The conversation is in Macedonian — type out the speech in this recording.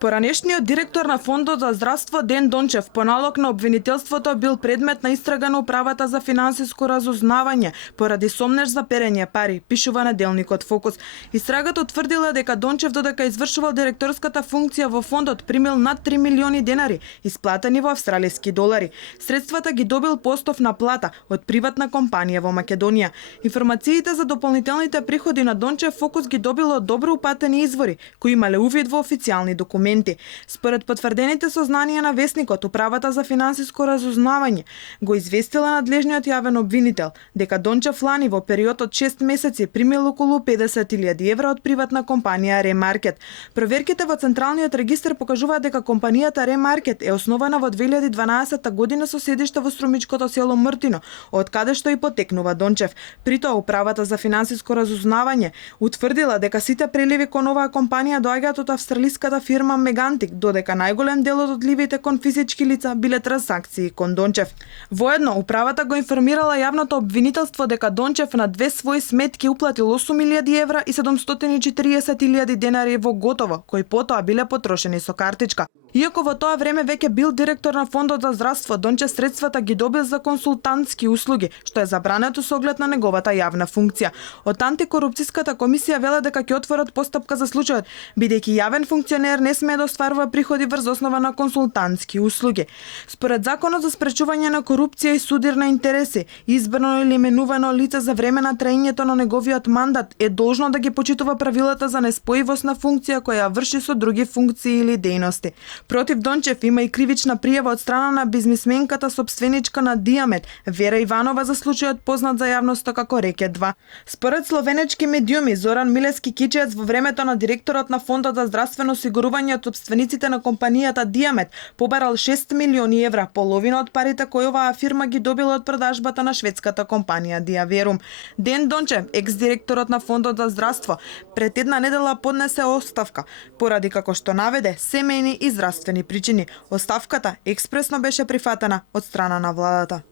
Поранешниот директор на Фондот за здравство Ден Дончев по налог на обвинителството бил предмет на истрага на Управата за финансиско разузнавање поради сомнеж за перење пари, пишува неделникот Фокус. Истрагата утврдила дека Дончев додека извршувал директорската функција во фондот примил над 3 милиони денари, исплатени во австралиски долари. Средствата ги добил по основна плата од приватна компанија во Македонија. Информациите за дополнителните приходи на Дончев Фокус ги добил од добро упатени извори, кои имале увид во официјални документи. Според потврдените сознанија на весникот, Управата за финансиско разузнавање го известила надлежниот јавен обвинител дека Дончев лани во период од 6 месеци примил околу 50.000 евра од приватна компанија Ремаркет. Проверките во Централниот регистар покажуваат дека компанијата Ремаркет е основана во 2012 година со седиште во струмичкото село Мртино, од каде што и потекнува Дончев. Притоа Управата за финансиско разузнавање утврдила дека сите преливи кон оваа компанија доаѓаат од австралиската фирма Мегантик, додека најголем дел од одливите кон физички лица биле трансакции кон Дончев. Воедно, управата го информирала јавното обвинителство дека Дончев на две своји сметки уплатил 8.000 евра и 740.000 денари во готово, кои потоа биле потрошени со картичка. Иако во тоа време веќе бил директор на Фондот за здравство, Дончев средствата ги добил за консултантски услуги, што е забрането со оглед на неговата јавна функција. Од антикорупцијската комисија веле дека ќе отворат постапка за случајот, бидејќи јавен функционер не смее да остварува приходи врз основа на консултантски услуги. Според Законот за спречување на корупција и судир на интереси, избрано или именувано лице за време на траењето на неговиот мандат е должно да ги почитува правилата за неспојивост на функција која ја врши со други функции или дејности. Против Дончев има и кривична пријава од страна на бизнисменката собственичка на Диамет, Вера Иванова, за случајот познат за јавноста како Рекет 2. Според словенечки медиуми, Зоран Милески Кичеец во времето на директорот на Фондот за здравствено осигурување од собствениците на компанијата Диамет побарал 6 милиони евра, половина од парите кои оваа фирма ги добила од продажбата на шведската компанија Диаверум. Ден Дончев, екс-директорот на Фондот за здравство, пред една недела поднесе оставка, поради како што наведе семејни и здравствени причини. Оставката експресно беше прифатена од страна на владата.